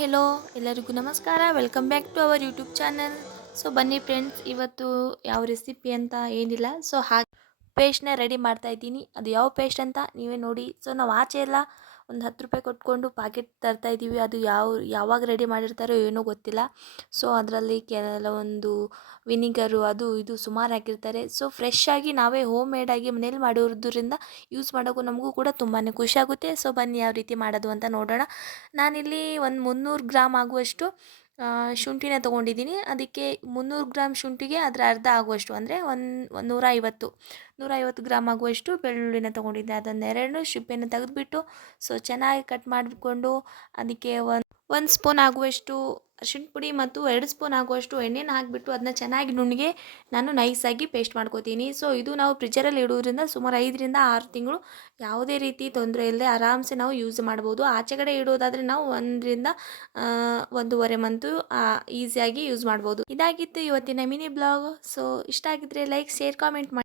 Hello ಎಲ್ಲರಿಗೂ ನಮಸ್ಕಾರ. Welcome back to our YouTube channel. So ಬನ್ನಿ ಫ್ರೆಂಡ್ಸ್, ಇವತ್ತು ಯಾವ ರೆಸಿಪಿ ಅಂತ ಏನಿಲ್ಲ. ಸೊ ಹಾಗೆ ಪೇಸ್ಟ್ನ ರೆಡಿ ಮಾಡ್ತಾ ಇದ್ದೀನಿ. ಅದು ಯಾವ ಪೇಸ್ಟ್ ಅಂತ ನೀವೇ ನೋಡಿ. ಸೊ ನಾವು ಆಚೆ ಎಲ್ಲ ಒಂದು 10 ರೂಪಾಯಿ ಕೊಟ್ಕೊಂಡು ಪಾಕೆಟ್ ತರ್ತಾ ಇದ್ದೀವಿ. ಅದು ಯಾವಾಗ ರೆಡಿ ಮಾಡಿರ್ತಾರೋ ಏನೋ ಗೊತ್ತಿಲ್ಲ. ಸೊ ಅದರಲ್ಲಿ ಕೆಲವೊಂದು ವಿನಿಗರು ಅದು ಇದು ಸುಮಾರು ಹಾಕಿರ್ತಾರೆ. ಸೊ ಫ್ರೆಶ್ ಆಗಿ ನಾವೇ ಹೋಮ್ ಮೇಡಾಗಿ ಮನೇಲಿ ಮಾಡಿರೋದ್ರಿಂದ ಯೂಸ್ ಮಾಡೋಕ್ಕೂ ನಮಗೂ ಕೂಡ ತುಂಬಾ ಖುಷಿಯಾಗುತ್ತೆ. ಸೊ ಬನ್ನಿ ಯಾವ ರೀತಿ ಮಾಡೋದು ಅಂತ ನೋಡೋಣ. ನಾನಿಲ್ಲಿ ಒಂದು 300 ಗ್ರಾಮ್ ಆಗುವಷ್ಟು ಶುಂಠಿನ ತೊಗೊಂಡಿದ್ದೀನಿ. ಅದಕ್ಕೆ 300 ಗ್ರಾಮ್ ಶುಂಠಿಗೆ ಅದರ ಅರ್ಧ ಆಗುವಷ್ಟು ಅಂದರೆ ಒಂದು 150 ಗ್ರಾಮ್ ಆಗುವಷ್ಟು ಬೆಳ್ಳುಳ್ಳಿನ ತೊಗೊಂಡಿದ್ದೆ. ಅದನ್ನೆರಡನ್ನೂ ಸಿಪ್ಪೆನ ತೆಗೆದುಬಿಟ್ಟು ಸೊ ಚೆನ್ನಾಗಿ ಕಟ್ ಮಾಡಿಕೊಂಡು ಅದಕ್ಕೆ ಒಂದು ಸ್ಪೂನ್ ಆಗುವಷ್ಟು ಅರಿಶಿಣ ಪುಡಿ ಮತ್ತು 2 ಸ್ಪೂನ್ ಆಗುವಷ್ಟು ಎಣ್ಣೆನ ಹಾಕಿಬಿಟ್ಟು ಅದನ್ನ ಚೆನ್ನಾಗಿ ನುಣ್ಣಗೆ ನಾನು ನೈಸಾಗಿ ಪೇಸ್ಟ್ ಮಾಡ್ಕೋತೀನಿ. ಸೊ ಇದು ನಾವು ಫ್ರಿಜ್ಜರಲ್ಲಿ ಇಡೋದ್ರಿಂದ ಸುಮಾರು 5ರಿಂದ 6 ತಿಂಗಳು ಯಾವುದೇ ರೀತಿ ತೊಂದರೆ ಇಲ್ಲದೆ ಆರಾಮ್ಸೆ ನಾವು ಯೂಸ್ ಮಾಡ್ಬೋದು. ಆಚೆಗಡೆ ಇಡೋದಾದರೆ ನಾವು 1ರಿಂದ 1.5 ಮಂತು ಈಸಿಯಾಗಿ ಯೂಸ್ ಮಾಡ್ಬೋದು. ಇದಾಗಿತ್ತು ಇವತ್ತಿನ ಮಿನಿ ಬ್ಲಾಗ್. ಸೊ ಇಷ್ಟ ಆಗಿದ್ರೆ ಲೈಕ್, ಶೇರ್, ಕಾಮೆಂಟ್ ಮಾಡಿ.